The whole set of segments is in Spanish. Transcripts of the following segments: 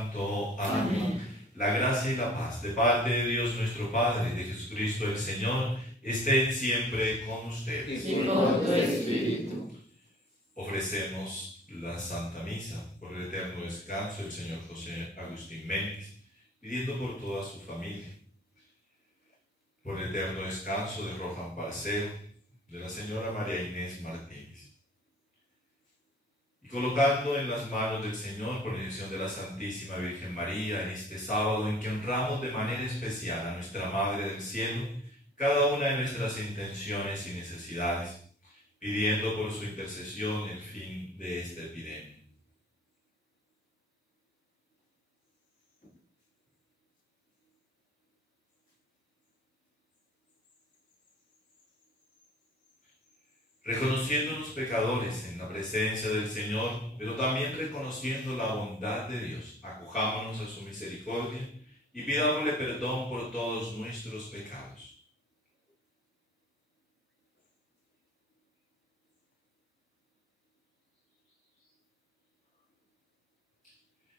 Santo. Amén. La gracia y la paz de parte de Dios nuestro Padre y de Jesucristo el Señor estén siempre con ustedes. Y con tu espíritu. Ofrecemos la Santa Misa por el eterno descanso del Señor José Agustín Méndez, pidiendo por toda su familia, por el eterno descanso de Rohan Parcero, de la señora María Inés Martínez. Y colocando en las manos del Señor, por dirección de la Santísima Virgen María, en este sábado en que honramos de manera especial a nuestra Madre del Cielo, cada una de nuestras intenciones y necesidades, pidiendo por su intercesión el fin de esta epidemia. Reconociendo los pecadores en la presencia del Señor, pero también reconociendo la bondad de Dios, acojámonos a su misericordia y pidámosle perdón por todos nuestros pecados.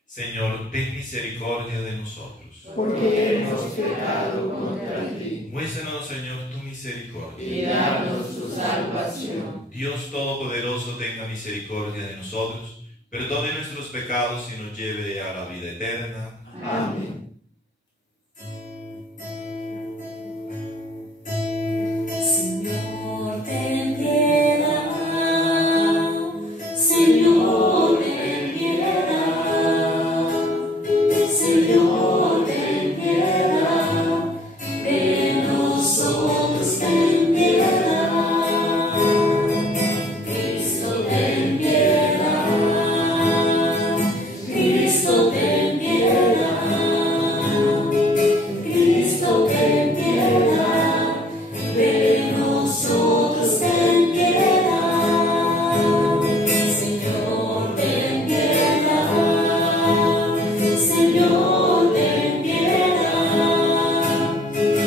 Señor, ten misericordia de nosotros, porque hemos pecado contra ti. Muéstranos, Señor, tu misericordia Y danos tu salvación. Dios Todopoderoso, tenga misericordia de nosotros, perdone nuestros pecados y nos lleve a la vida eterna. Amén. Señor, ten piedad. Señor, ten piedad. Señor, ten piedad. De nosotros ten piedad. Cristo, ten piedad. Cristo, ten piedad. Cristo, ten piedad. De nosotros ten piedad. Señor, ten piedad. Señor, ten piedad.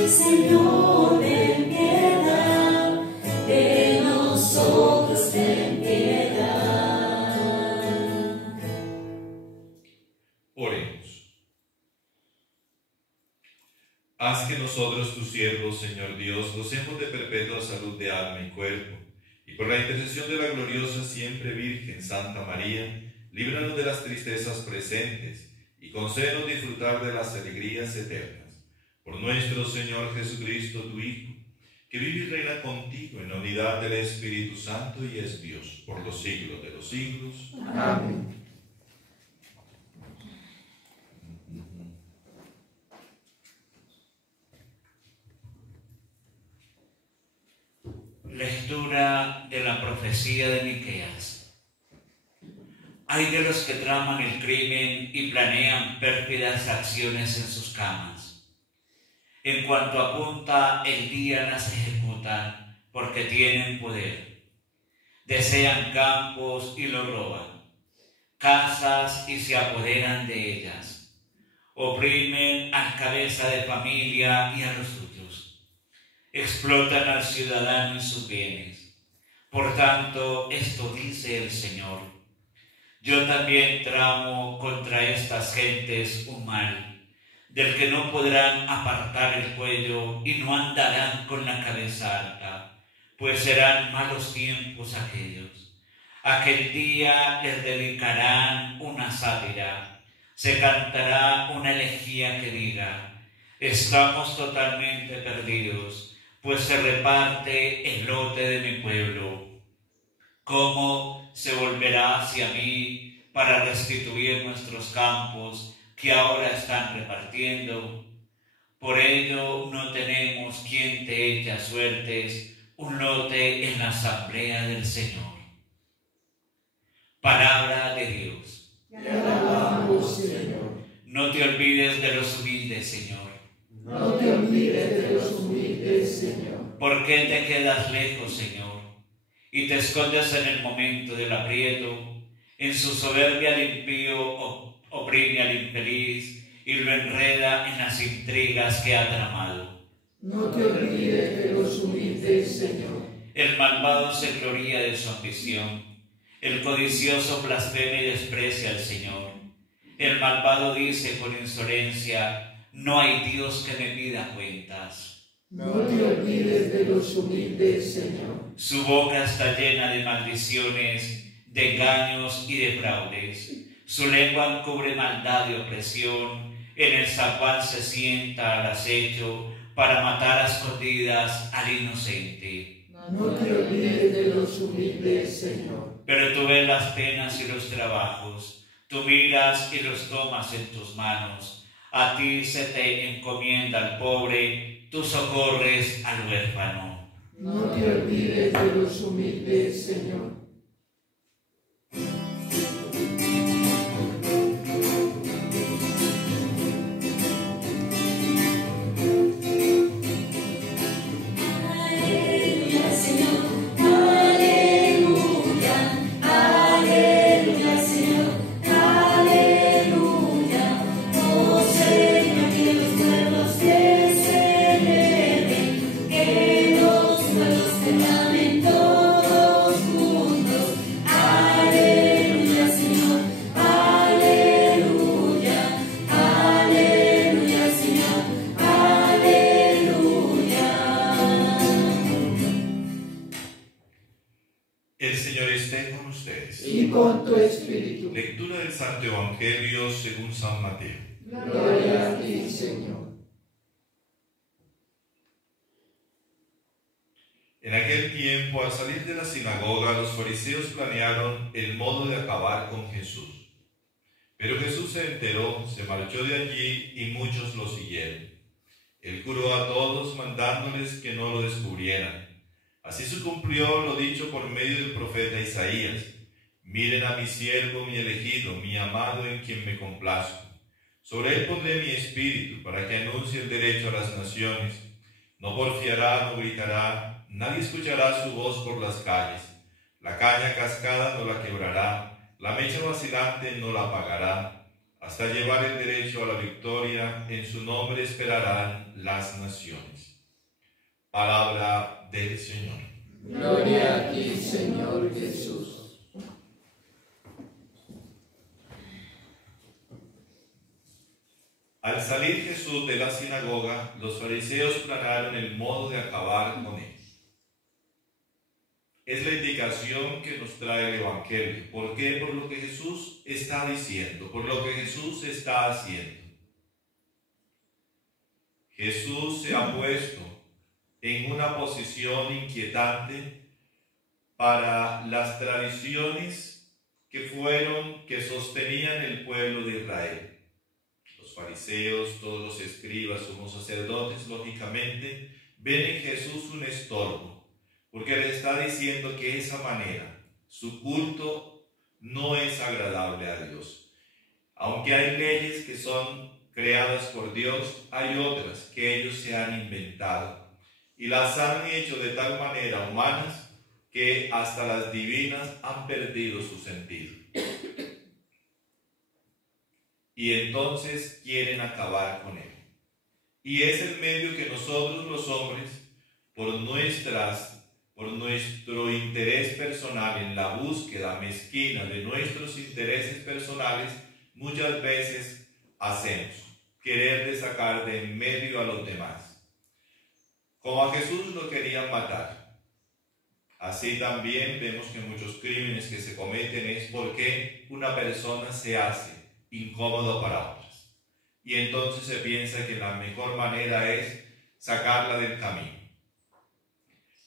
Señor, ten piedad. De nosotros ten piedad. Oremos. Haz que nosotros, tus siervos, Señor Dios, gocemos de perpetua salud de alma y cuerpo, y por la intercesión de la gloriosa siempre Virgen Santa María, líbranos de las tristezas presentes y concédenos disfrutar de las alegrías eternas. Por nuestro Señor Jesucristo, tu Hijo, que vive y reina contigo en la unidad del Espíritu Santo y es Dios por los siglos de los siglos. Amén. Lectura de la profecía de Miqueas. Hay de los que traman el crimen y planean pérfidas acciones en sus camas. En cuanto apunta el día las ejecutan, porque tienen poder. Desean campos y los roban, casas y se apoderan de ellas. Oprimen al cabeza de familia y a los suyos. Explotan al ciudadano y sus bienes. Por tanto, esto dice el Señor: yo también tramo contra estas gentes un mal, del que no podrán apartar el cuello y no andarán con la cabeza alta, pues serán malos tiempos aquellos. Aquel día les dedicarán una sátira, se cantará una elegía que diga: estamos totalmente perdidos, pues se reparte el lote de mi pueblo. ¿Cómo se volverá hacia mí para restituir nuestros campos que ahora están repartiendo? Por ello no tenemos quien te eche a suertes un lote en la asamblea del Señor. Palabra de Dios. Te alabamos, Señor. No te olvides de los humildes, Señor. No te olvides de los humildes, Señor. ¿Por qué te quedas lejos, Señor, y te escondes en el momento del aprieto? En su soberbia el impío oprime al infeliz y lo enreda en las intrigas que ha tramado. No te olvides de los humildes, Señor. El malvado se gloría de su ambición, el codicioso blasfema y desprecia al Señor. El malvado dice con insolencia, no hay Dios que me pida cuentas. No te olvides de los humildes, Señor. Su boca está llena de maldiciones, de engaños y de fraudes. Su lengua encubre maldad y opresión. En el zaguán se sienta al acecho para matar a escondidas al inocente. No te olvides de los humildes, Señor. Pero tú ves las penas y los trabajos, tú miras y los tomas en tus manos. A ti se te encomienda al pobre, tú socorres al huérfano. No te olvides de los humildes, Señor. Aleluya, Señor, aleluya, aleluya, Señor, aleluya. Oh Señor, que los pueblos te celebren, que los pueblos te amen todos juntos. Aleluya, Señor, aleluya, aleluya, Señor, aleluya. El Señor esté con ustedes. Y con tu espíritu. Lectura del Santo Evangelio según San Mateo. Gloria a ti, Señor. En aquel tiempo, al salir de la sinagoga, los fariseos planearon el modo de acabar con Jesús. Pero Jesús se enteró, se marchó de allí y muchos lo siguieron. Él curó a todos, mandándoles que no lo descubrieran. Así se cumplió lo dicho por medio del profeta Isaías. Miren a mi siervo, mi elegido, mi amado, en quien me complazco. Sobre él pondré mi espíritu, para que anuncie el derecho a las naciones. No porfiará, no gritará, nadie escuchará su voz por las calles. La caña cascada no la quebrará, la mecha vacilante no la apagará. Hasta llevar el derecho a la victoria, en su nombre esperarán las naciones. Palabra del Señor. Gloria a ti, Señor Jesús. Al salir Jesús de la sinagoga, los fariseos planearon el modo de acabar con él. Es la indicación que nos trae el Evangelio. ¿Por qué? Por lo que Jesús está diciendo, por lo que Jesús está haciendo. Jesús se ha puesto en una posición inquietante para las tradiciones que sostenían el pueblo de Israel. Los fariseos, todos los escribas, sumos sacerdotes, lógicamente, ven en Jesús un estorbo, porque les está diciendo que esa manera, su culto, no es agradable a Dios. Aunque hay leyes que son creadas por Dios, hay otras que ellos se han inventado y las han hecho de tal manera humanas que hasta las divinas han perdido su sentido. Y entonces quieren acabar con él. Y es el medio que nosotros los hombres, por nuestro interés personal, en la búsqueda mezquina de nuestros intereses personales, muchas veces hacemos, querer de sacar de en medio a los demás. Como a Jesús lo querían matar. Así también vemos que muchos crímenes que se cometen es porque una persona se hace incómodo para otras. Y entonces se piensa que la mejor manera es sacarla del camino.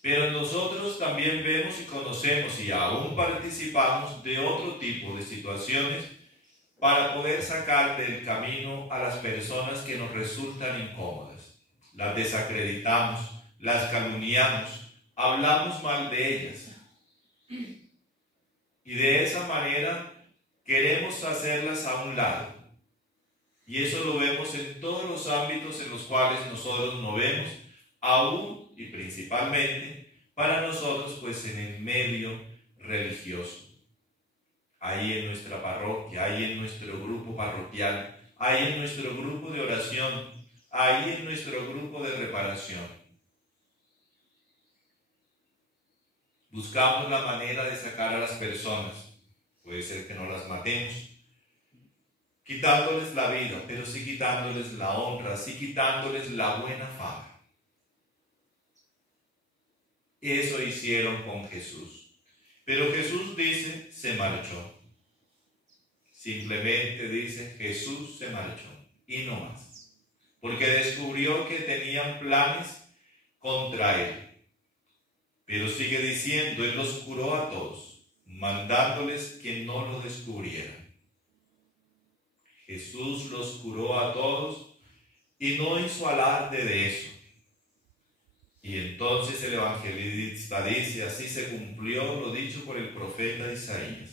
Pero nosotros también vemos y conocemos y aún participamos de otro tipo de situaciones para poder sacar del camino a las personas que nos resultan incómodas. Las desacreditamos, las calumniamos, hablamos mal de ellas. Y de esa manera queremos hacerlas a un lado. Y eso lo vemos en todos los ámbitos en los cuales nosotros nos vemos, aún y principalmente para nosotros, pues en el medio religioso. Ahí en nuestra parroquia, ahí en nuestro grupo parroquial, ahí en nuestro grupo de oración, ahí en nuestro grupo de reparación. Buscamos la manera de sacar a las personas. Puede ser que no las matemos, quitándoles la vida, pero sí quitándoles la honra, sí quitándoles la buena fama. Eso hicieron con Jesús. Pero Jesús dice, se marchó. Simplemente dice, Jesús se marchó y no más. Porque descubrió que tenían planes contra él. Pero sigue diciendo, él los curó a todos, mandándoles que no lo descubrieran. Jesús los curó a todos y no hizo alarde de eso. Y entonces el evangelista dice, así se cumplió lo dicho por el profeta Isaías.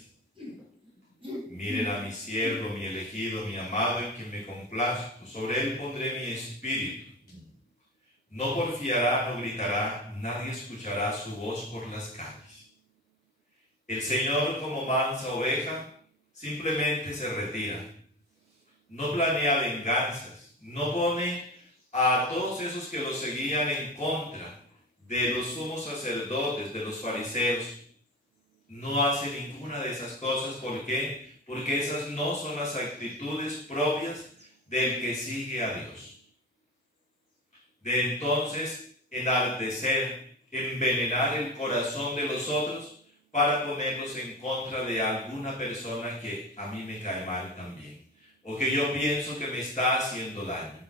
Miren a mi siervo, mi elegido, mi amado, en quien me complazco. Sobre él pondré mi espíritu. No porfiará, no gritará, nadie escuchará su voz por las calles. El Señor, como mansa oveja, simplemente se retira. No planea venganzas, no pone a todos esos que lo seguían en contra de los sumos sacerdotes, de los fariseos. No hace ninguna de esas cosas. ¿Por qué? Porque esas no son las actitudes propias del que sigue a Dios. De entonces enaltecer, envenenar el corazón de los otros para ponerlos en contra de alguna persona que a mí me cae mal también, o que yo pienso que me está haciendo daño.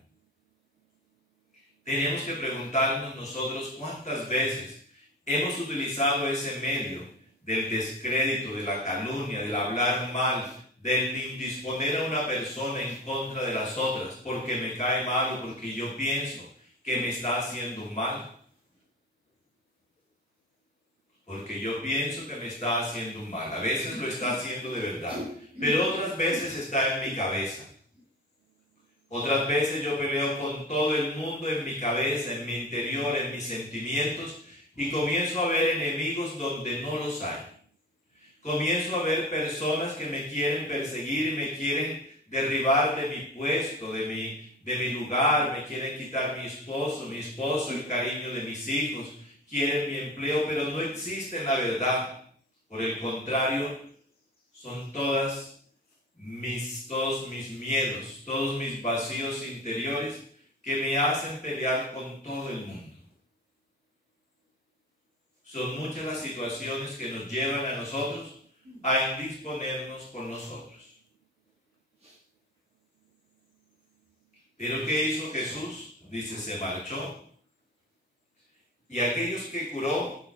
Tenemos que preguntarnos nosotros cuántas veces hemos utilizado ese medio del descrédito, de la calumnia, del hablar mal, del indisponer a una persona en contra de las otras, porque me cae mal o porque yo pienso que me está haciendo mal. Porque yo pienso que me está haciendo mal. A veces lo está haciendo de verdad, pero otras veces está en mi cabeza. Otras veces yo peleo con todo el mundo en mi cabeza, en mi interior, en mis sentimientos, y comienzo a ver enemigos donde no los hay. Comienzo a ver personas que me quieren perseguir y me quieren derribar de mi puesto, de mi lugar, me quieren quitar mi esposo, el cariño de mis hijos, quieren mi empleo, pero no existen la verdad. Por el contrario, son todos mis miedos, todos mis vacíos interiores que me hacen pelear con todo el mundo. Son muchas las situaciones que nos llevan a nosotros a indisponernos con nosotros. Pero ¿qué hizo Jesús? Dice, se marchó. Y aquellos que curó,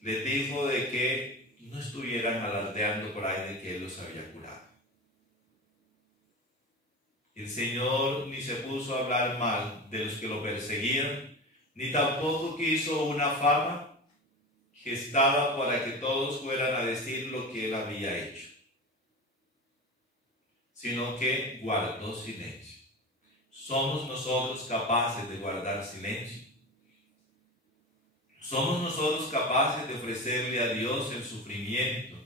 les dijo de que no estuvieran alardeando por ahí de que Él los había curado. El Señor ni se puso a hablar mal de los que lo perseguían, ni tampoco quiso una fama gestada para que todos fueran a decir lo que Él había hecho, sino que guardó silencio. ¿Somos nosotros capaces de guardar silencio? ¿Somos nosotros capaces de ofrecerle a Dios el sufrimiento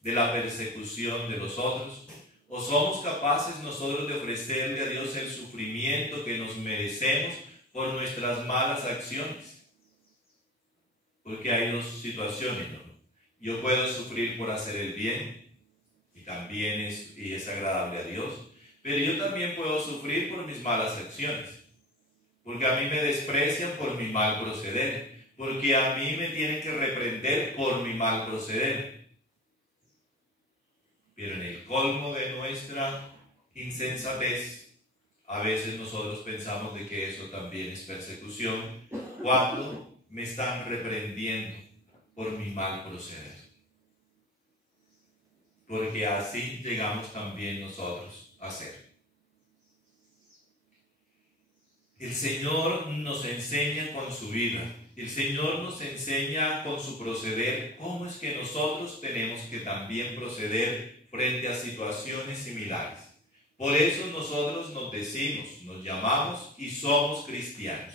de la persecución de los otros? ¿O somos capaces nosotros de ofrecerle a Dios el sufrimiento que nos merecemos por nuestras malas acciones? Porque hay dos situaciones, ¿no? Yo puedo sufrir por hacer el bien, y también es agradable a Dios, pero yo también puedo sufrir por mis malas acciones, porque a mí me desprecian por mi mal proceder, porque a mí me tienen que reprender por mi mal proceder. Pero en el colmo de nuestra insensatez, a veces nosotros pensamos de que eso también es persecución, cuando me están reprendiendo por mi mal proceder. Porque así llegamos también nosotros a ser. El Señor nos enseña con su vida, el Señor nos enseña con su proceder cómo es que nosotros tenemos que también proceder frente a situaciones similares. Por eso nosotros nos decimos, nos llamamos y somos cristianos,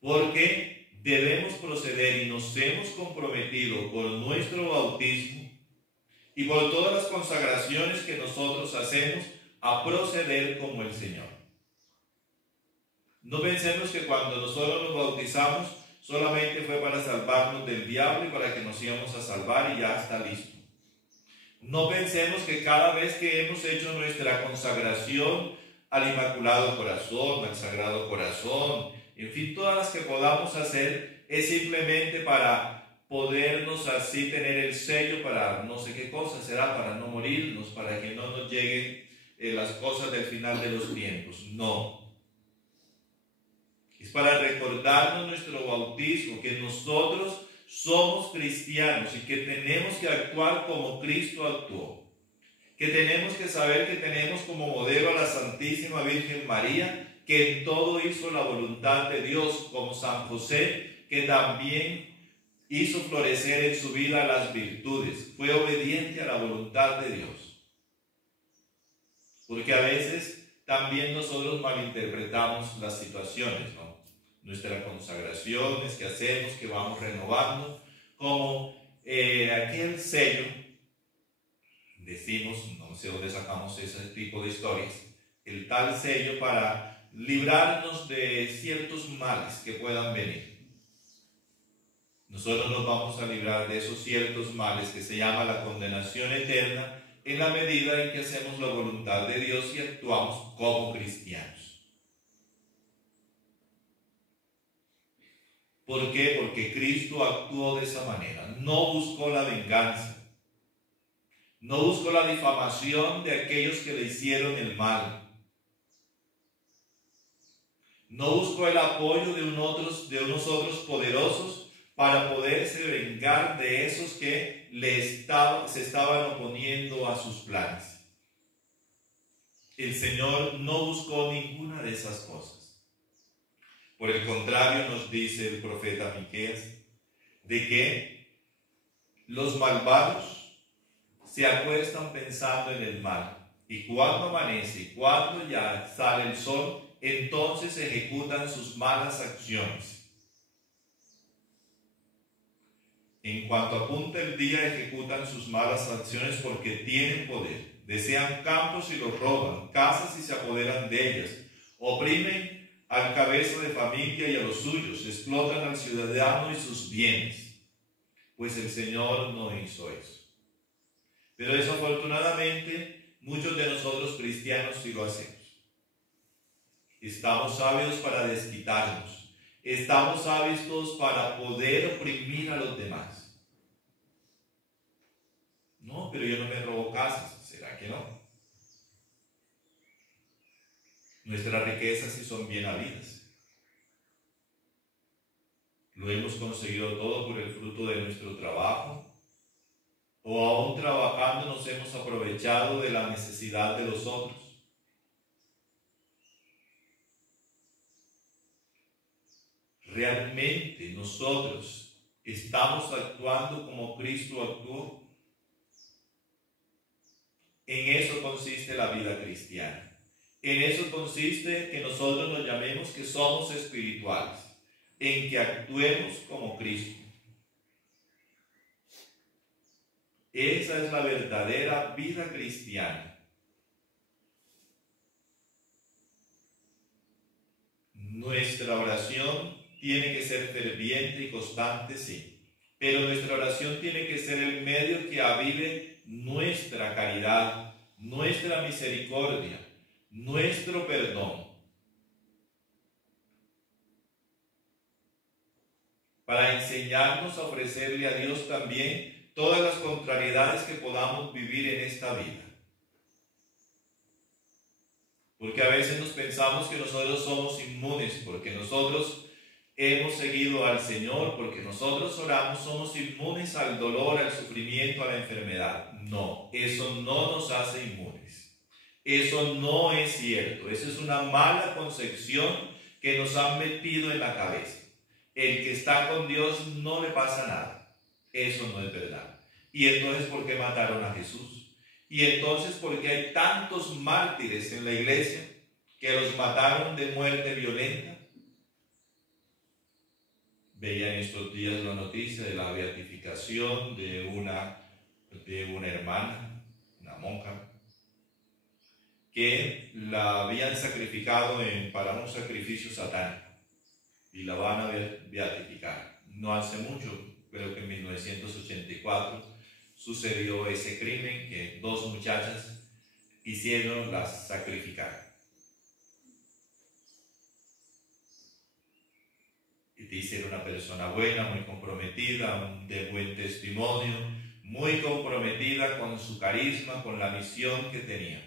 porque debemos proceder y nos hemos comprometido por nuestro bautismo y por todas las consagraciones que nosotros hacemos a proceder como el Señor. No pensemos que cuando nosotros nos bautizamos solamente fue para salvarnos del diablo y para que nos íbamos a salvar y ya está listo. No pensemos que cada vez que hemos hecho nuestra consagración al Inmaculado Corazón, al Sagrado Corazón, en fin, todas las que podamos hacer, es simplemente para podernos así tener el sello para no sé qué cosa, será para no morirnos, para que no nos lleguen las cosas del final de los tiempos. No. Es para recordarnos nuestro bautismo, que nosotros somos cristianos y que tenemos que actuar como Cristo actuó. Que tenemos que saber que tenemos como modelo a la Santísima Virgen María, que en todo hizo la voluntad de Dios, como San José, que también hizo florecer en su vida las virtudes, fue obediente a la voluntad de Dios. Porque a veces también nosotros malinterpretamos las situaciones, ¿no? Nuestras consagraciones que hacemos, que vamos renovando, como aquel sello, decimos, no sé dónde sacamos ese tipo de historias, el tal sello para librarnos de ciertos males que puedan venir. Nosotros nos vamos a librar de esos ciertos males que se llama la condenación eterna en la medida en que hacemos la voluntad de Dios y actuamos como cristianos. ¿Por qué? Porque Cristo actuó de esa manera. No buscó la venganza. No buscó la difamación de aquellos que le hicieron el mal. No buscó el apoyo de unos otros poderosos para poderse vengar de esos que se estaban oponiendo a sus planes. El Señor no buscó ninguna de esas cosas. Por el contrario, nos dice el profeta Miqueas, de que los malvados se acuestan pensando en el mal, y cuando amanece y cuando ya sale el sol, entonces ejecutan sus malas acciones. En cuanto apunta el día, ejecutan sus malas acciones porque tienen poder. Desean campos y los roban, casas y se apoderan de ellas. Oprimen al cabeza de familia y a los suyos, explotan al ciudadano y sus bienes. Pues el Señor no hizo eso. Pero desafortunadamente, muchos de nosotros cristianos sí lo hacemos. Estamos ávidos para desquitarnos. Estamos ávidos para poder oprimir a los demás. No, pero yo no me robo casas. ¿Será que no? Nuestras riquezas sí son bien habidas. Lo hemos conseguido todo por el fruto de nuestro trabajo. O aún trabajando nos hemos aprovechado de la necesidad de los otros. ¿Realmente nosotros estamos actuando como Cristo actuó? En eso consiste la vida cristiana. En eso consiste que nosotros nos llamemos que somos espirituales, en que actuemos como Cristo. Esa es la verdadera vida cristiana. Nuestra oración tiene que ser ferviente y constante, sí, pero nuestra oración tiene que ser el medio que avive nuestra caridad, nuestra misericordia, nuestro perdón, para enseñarnos a ofrecerle a Dios también todas las contrariedades que podamos vivir en esta vida. Porque a veces nos pensamos que nosotros somos inmunes, porque nosotros hemos seguido al Señor, porque nosotros oramos, somos inmunes al dolor, al sufrimiento, a la enfermedad. No, eso no nos hace inmunes. Eso no es cierto. Eso es una mala concepción que nos han metido en la cabeza. El que está con Dios no le pasa nada. Eso no es verdad. Y entonces, ¿por qué mataron a Jesús? Y entonces, ¿por qué hay tantos mártires en la iglesia que los mataron de muerte violenta? Veía en estos días la noticia de la beatificación de una hermana, una monja, que la habían sacrificado para un sacrificio satánico y la van a beatificar. No hace mucho, creo que en 1984, sucedió ese crimen que 2 muchachas hicieron, las sacrificaron. Y dice, era una persona buena, muy comprometida, de buen testimonio, muy comprometida con su carisma, con la misión que tenía.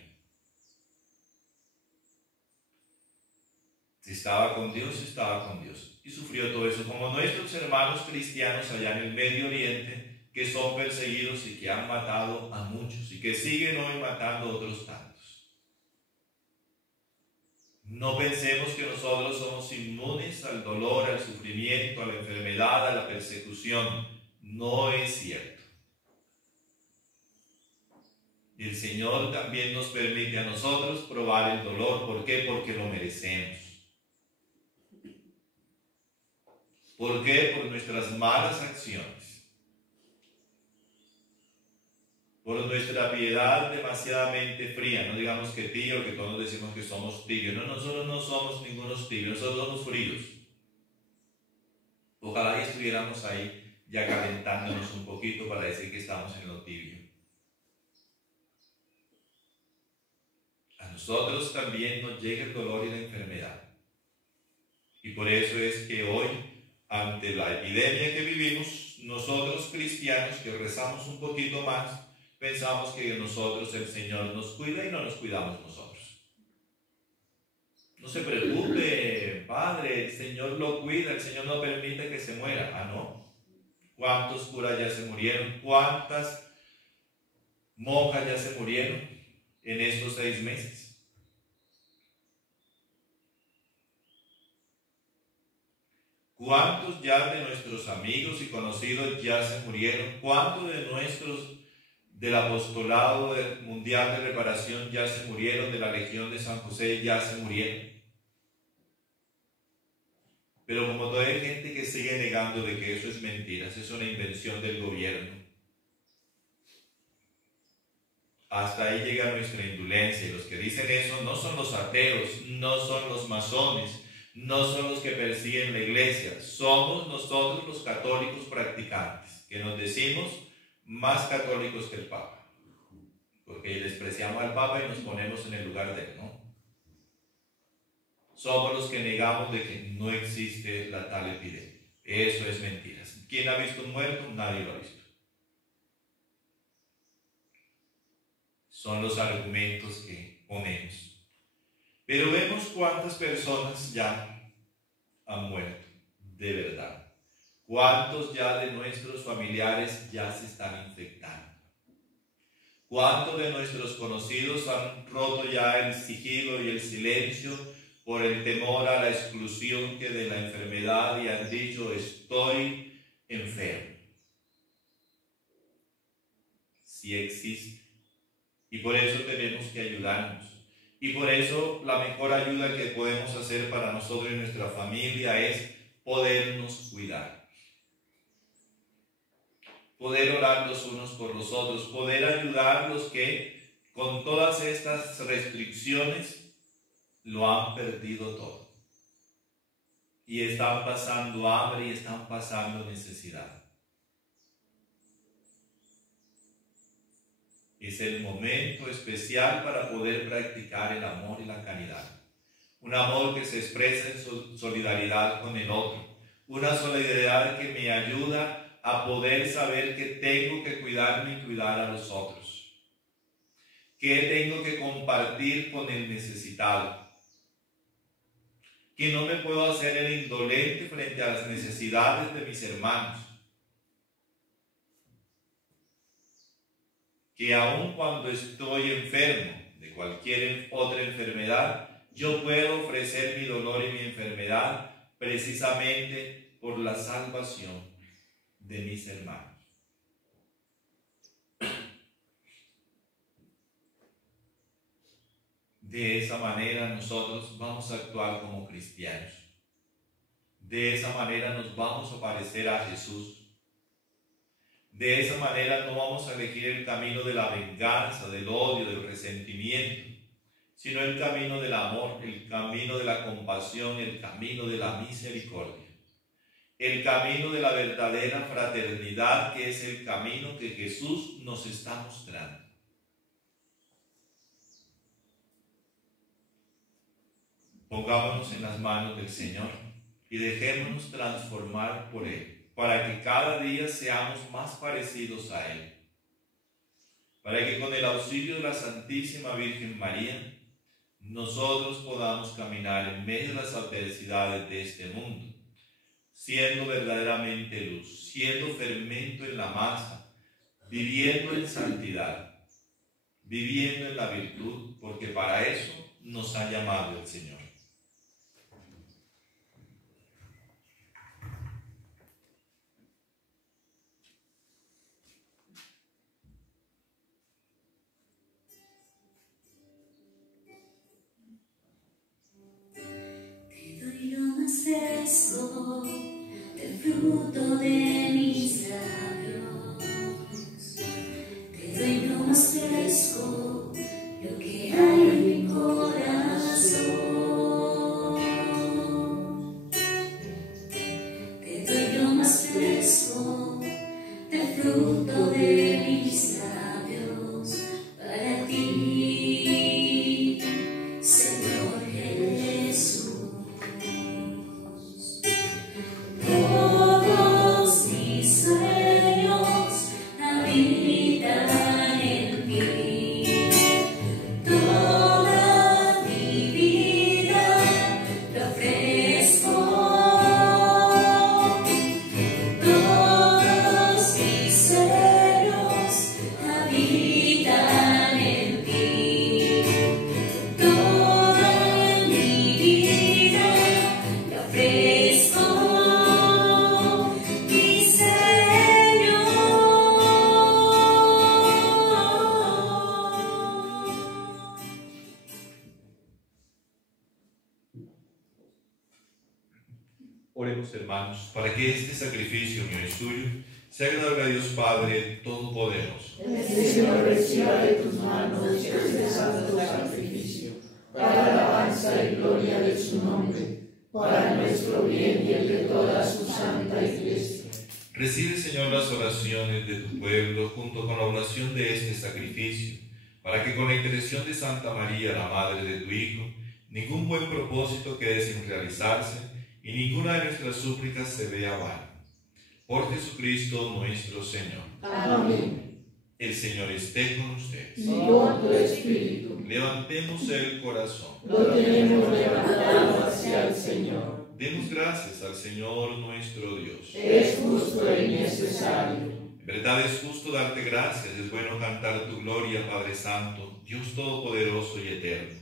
Si estaba con Dios, estaba con Dios. Y sufrió todo eso, como nuestros hermanos cristianos allá en el Medio Oriente, que son perseguidos y que han matado a muchos, y que siguen hoy matando a otros tantos. No pensemos que nosotros somos inmunes al dolor, al sufrimiento, a la enfermedad, a la persecución. No es cierto. Y el Señor también nos permite a nosotros probar el dolor. ¿Por qué? Porque lo merecemos. ¿Por qué? Por nuestras malas acciones. Por nuestra piedad demasiadamente fría. No digamos que tibio, que todos decimos que somos tibios. No, nosotros no somos ningunos tibios, nosotros somos fríos. Ojalá y estuviéramos ahí ya calentándonos un poquito para decir que estamos en lo tibio. A nosotros también nos llega el dolor y la enfermedad. Y por eso es que hoy, ante la epidemia que vivimos, nosotros cristianos que rezamos un poquito más, pensamos que de nosotros el Señor nos cuida y no nos cuidamos nosotros. No se preocupe, Padre, el Señor lo cuida, el Señor no permite que se muera. Ah, no. ¿Cuántos curas ya se murieron? ¿Cuántas monjas ya se murieron en estos 6 meses? ¿Cuántos ya de nuestros amigos y conocidos ya se murieron? ¿Cuántos de nuestros del apostolado mundial de reparación ya se murieron? De la Legión de San José ya se murieron. Pero como todavía hay gente que sigue negando de que eso es mentira, es una invención del gobierno. Hasta ahí llega nuestra indolencia, y los que dicen eso no son los ateos, no son los masones, no son los que persiguen la iglesia, somos nosotros los católicos practicantes, que nos decimos más católicos que el Papa, porque despreciamos al Papa y nos ponemos en el lugar de él, ¿no? Somos los que negamos de que no existe la tal epidemia. Eso es mentira. ¿Quién ha visto un muerto? Nadie lo ha visto. Son los argumentos que ponemos. Pero vemos cuántas personas ya han muerto, de verdad. ¿Cuántos ya de nuestros familiares ya se están infectando? ¿Cuántos de nuestros conocidos han roto ya el sigilo y el silencio por el temor a la exclusión que de la enfermedad y han dicho estoy enfermo? Sí existe. Y por eso tenemos que ayudarnos. Y por eso la mejor ayuda que podemos hacer para nosotros y nuestra familia es podernos cuidar. Poder orar los unos por los otros, poder ayudar a los que con todas estas restricciones lo han perdido todo. Y están pasando hambre y están pasando necesidad. Es el momento especial para poder practicar el amor y la caridad. Un amor que se expresa en solidaridad con el otro. Una solidaridad que me ayuda a poder saber que tengo que cuidarme y cuidar a los otros. Que tengo que compartir con el necesitado. Que no me puedo hacer el indolente frente a las necesidades de mis hermanos. Que aun cuando estoy enfermo de cualquier otra enfermedad, yo puedo ofrecer mi dolor y mi enfermedad precisamente por la salvación de mis hermanos. De esa manera nosotros vamos a actuar como cristianos. De esa manera nos vamos a parecer a Jesús. De esa manera no vamos a elegir el camino de la venganza, del odio, del resentimiento, sino el camino del amor, el camino de la compasión, el camino de la misericordia. el camino de la verdadera fraternidad, que es el camino que Jesús nos está mostrando. Pongámonos en las manos del Señor y dejémonos transformar por Él, para que cada día seamos más parecidos a Él, para que con el auxilio de la Santísima Virgen María, nosotros podamos caminar en medio de las adversidades de este mundo, siendo verdaderamente luz, siendo fermento en la masa, viviendo en santidad, viviendo en la virtud, porque para eso nos ha llamado el Señor. Fresco, el fruto de mis labios, te doy lo más fresco, lo que hay en mi corazón. Te doy lo más fresco, el fruto de mis labios, para ti, Señor Jesús. Todos mis sueños habitan en ti, toda mi vida te ofrezco, todos mis sueños habitan en ti, toda mi vida te ofrezco. Oremos, hermanos, para que este sacrificio mío y suyo sea agradable a Dios Padre Todopoderoso. El Señor reciba de tus manos este santo sacrificio, para alabanza y gloria de su nombre, para nuestro bien y el de toda su santa Iglesia. Recibe, Señor, las oraciones de tu pueblo junto con la oración de este sacrificio, para que con la intercesión de Santa María, la Madre de tu Hijo, ningún buen propósito quede sin realizarse y ninguna de nuestras súplicas se vea vana. Por Jesucristo nuestro Señor. Amén. El Señor esté con ustedes. Y con tu espíritu. Levantemos el corazón. Lo tenemos levantado hacia el Señor. Demos gracias al Señor nuestro Dios. Es justo y necesario. En verdad es justo darte gracias, es bueno cantar tu gloria, Padre Santo, Dios Todopoderoso y Eterno.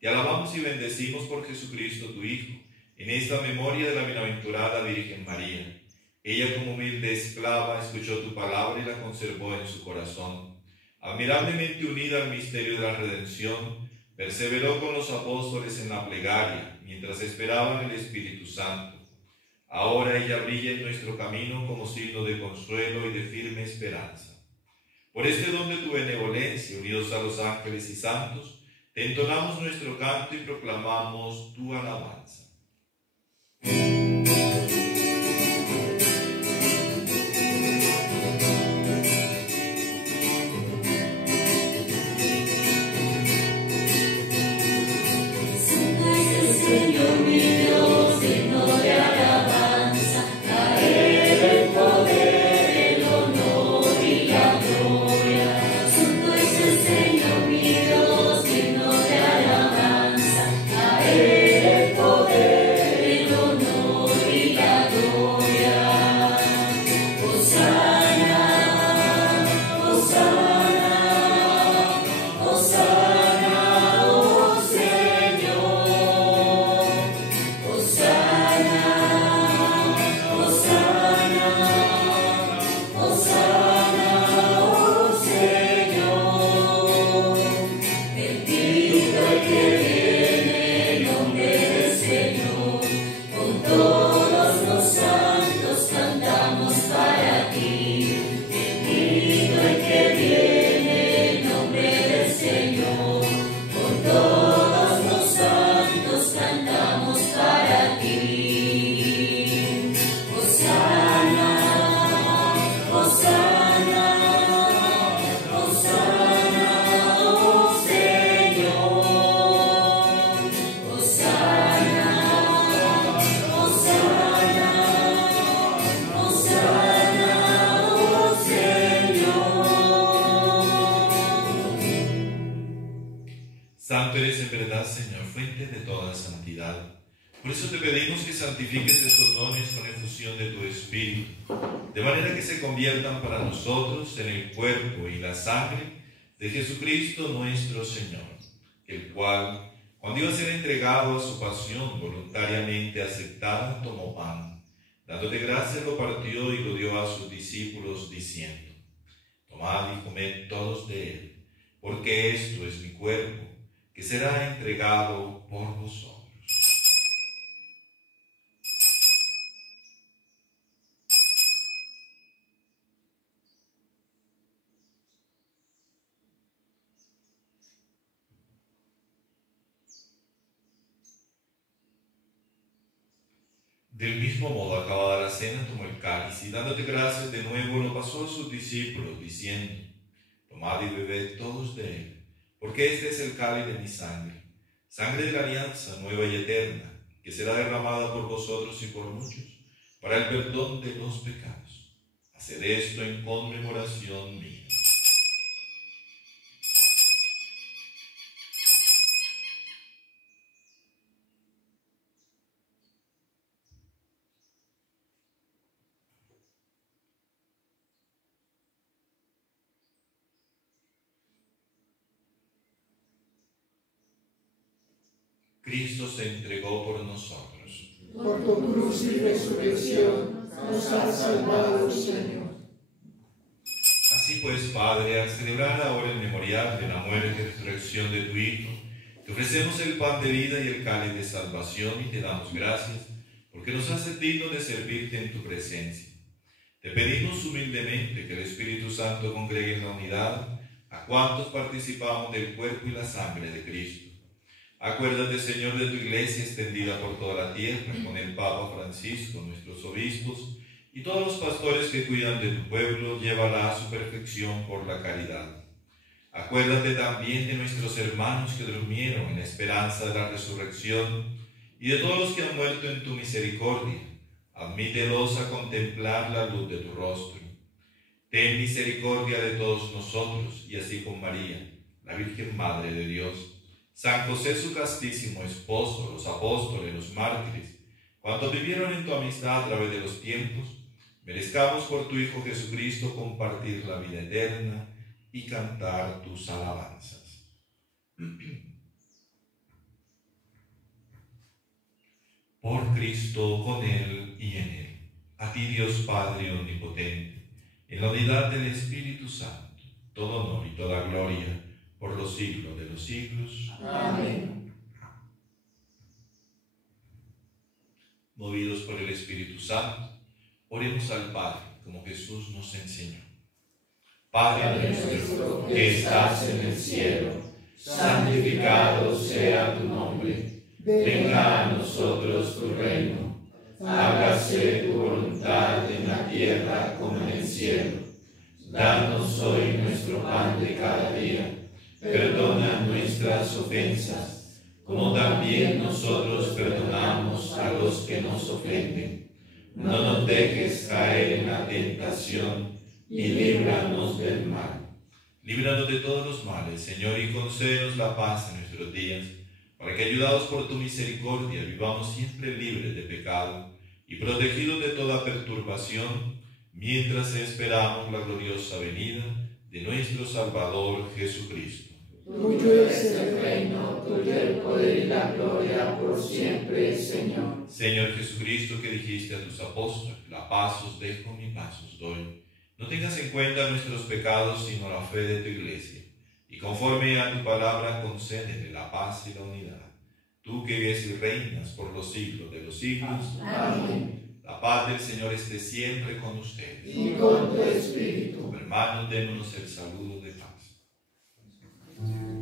Te alabamos y bendecimos por Jesucristo tu Hijo, en esta memoria de la bienaventurada Virgen María. Ella, como humilde esclava, escuchó tu palabra y la conservó en su corazón. Admirablemente unida al misterio de la redención, perseveró con los apóstoles en la plegaria, mientras esperaban el Espíritu Santo. Ahora ella brilla en nuestro camino como signo de consuelo y de firme esperanza. Por este don de tu benevolencia, unidos a los ángeles y santos, te entonamos nuestro canto y proclamamos tu alabanza. Señor mi Dios, digno de alabanza, a Él el poder, el honor y la gloria. Santo es el Señor mi Dios, digno de alabanza, a Él el poder, el honor y eres en verdad, Señor, fuente de toda santidad. Por eso te pedimos que santifiques estos dones con efusión de tu Espíritu, de manera que se conviertan para nosotros en el cuerpo y la sangre de Jesucristo nuestro Señor, el cual, cuando iba a ser entregado a su pasión voluntariamente aceptada, tomó pan, dándote gracias, lo partió y lo dio a sus discípulos, diciendo: tomad y comed todos de él, porque esto es mi cuerpo, que será entregado por vosotros. Del mismo modo, acabada la cena, tomó el cáliz y dándote gracias de nuevo lo pasó a sus discípulos, diciendo: tomad y bebed todos de él, porque este es el cáliz de mi sangre, sangre de la alianza nueva y eterna, que será derramada por vosotros y por muchos, para el perdón de los pecados. Haced esto en conmemoración mía. Cristo se entregó por nosotros. Por tu cruz y resurrección nos has salvado, Señor. Así pues, Padre, al celebrar ahora el memorial de la muerte y resurrección de tu Hijo, te ofrecemos el pan de vida y el cáliz de salvación y te damos gracias porque nos haces dignos de servirte en tu presencia. Te pedimos humildemente que el Espíritu Santo congregue en la unidad a cuantos participamos del cuerpo y la sangre de Cristo. Acuérdate, Señor, de tu iglesia extendida por toda la tierra, con el Papa Francisco, nuestros obispos y todos los pastores que cuidan de tu pueblo, llévala a su perfección por la caridad. Acuérdate también de nuestros hermanos que durmieron en la esperanza de la resurrección y de todos los que han muerto en tu misericordia. Admítelos a contemplar la luz de tu rostro. Ten misericordia de todos nosotros, y así con María, la Virgen Madre de Dios, San José su castísimo esposo, los apóstoles, los mártires, cuantos vivieron en tu amistad a través de los tiempos, merezcamos por tu Hijo Jesucristo compartir la vida eterna y cantar tus alabanzas. Por Cristo, con Él y en Él, a ti Dios Padre omnipotente, en la unidad del Espíritu Santo, todo honor y toda gloria, por los siglos de los siglos. Amén. Movidos por el Espíritu Santo, oremos al Padre, como Jesús nos enseñó. Padre nuestro, que estás en el cielo, santificado sea tu nombre. Venga a nosotros tu reino. Hágase tu voluntad en la tierra como en el cielo. Danos hoy nuestro pan de cada día. Perdona nuestras ofensas, como también nosotros perdonamos a los que nos ofenden. No nos dejes caer en la tentación y líbranos del mal. Líbranos de todos los males, Señor, y concédenos la paz en nuestros días, para que, ayudados por tu misericordia, vivamos siempre libres de pecado y protegidos de toda perturbación, mientras esperamos la gloriosa venida de nuestro Salvador Jesucristo. Tuyo es el reino, tuyo el poder y la gloria por siempre, Señor. Señor Jesucristo, que dijiste a tus apóstoles: la paz os dejo, mi paz os doy. No tengas en cuenta nuestros pecados, sino la fe de tu iglesia. Y conforme a tu palabra, concédele la paz y la unidad. Tú que vives y reinas por los siglos de los siglos. Amén. La paz del Señor esté siempre con ustedes. Y con tu espíritu. Hermanos, démonos el saludo de paz. Señor,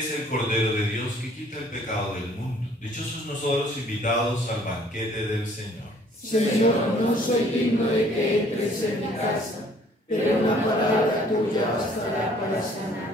es el Cordero de Dios que quita el pecado del mundo. Dichosos nosotros invitados al banquete del Señor. Señor, no soy digno de que entres en mi casa, pero una palabra tuya bastará para sanar.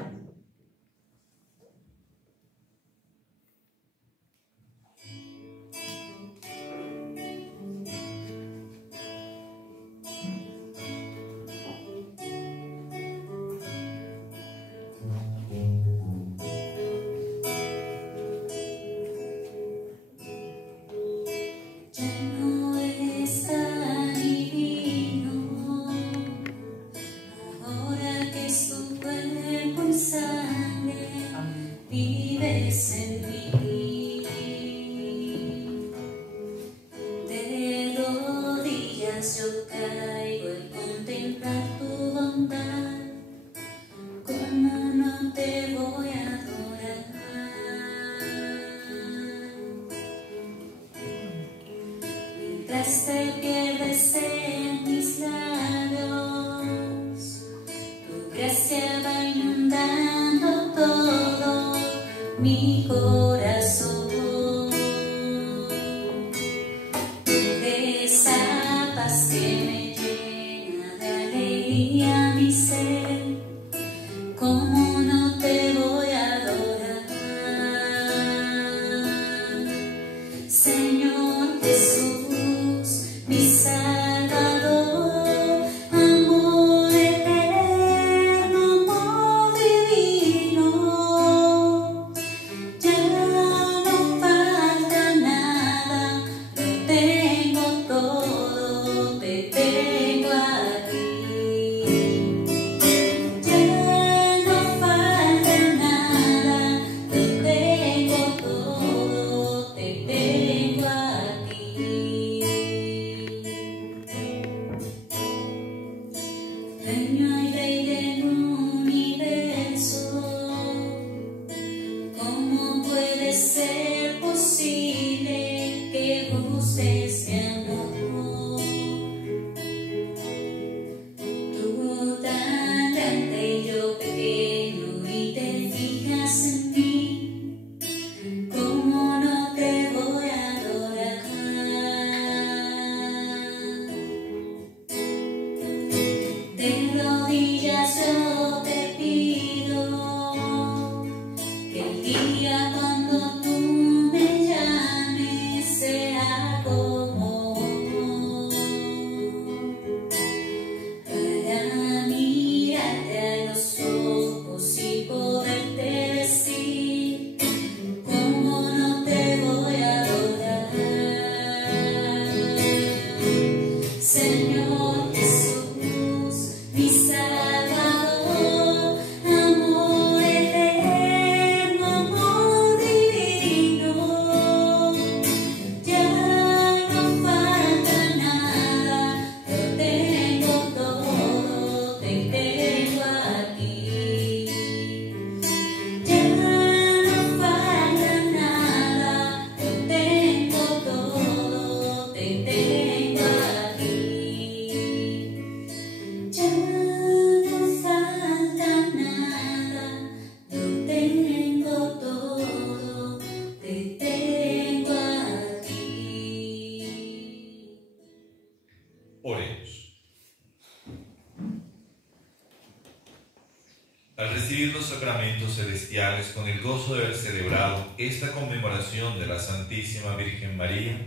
Al recibir los sacramentos celestiales con el gozo de haber celebrado esta conmemoración de la Santísima Virgen María,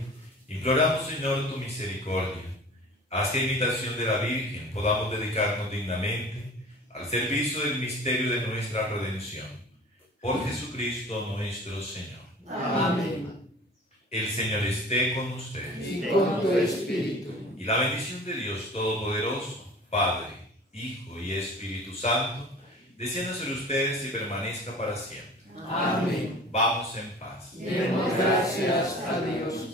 imploramos, Señor, tu misericordia. Haz que a imitación de la Virgen podamos dedicarnos dignamente al servicio del misterio de nuestra redención. Por Jesucristo nuestro Señor. Amén. El Señor esté con ustedes. Y con tu espíritu. Y la bendición de Dios Todopoderoso, Padre, Hijo y Espíritu Santo, descienda sobre ustedes y permanezca para siempre. Amén. Vamos en paz. Demos gracias a Dios.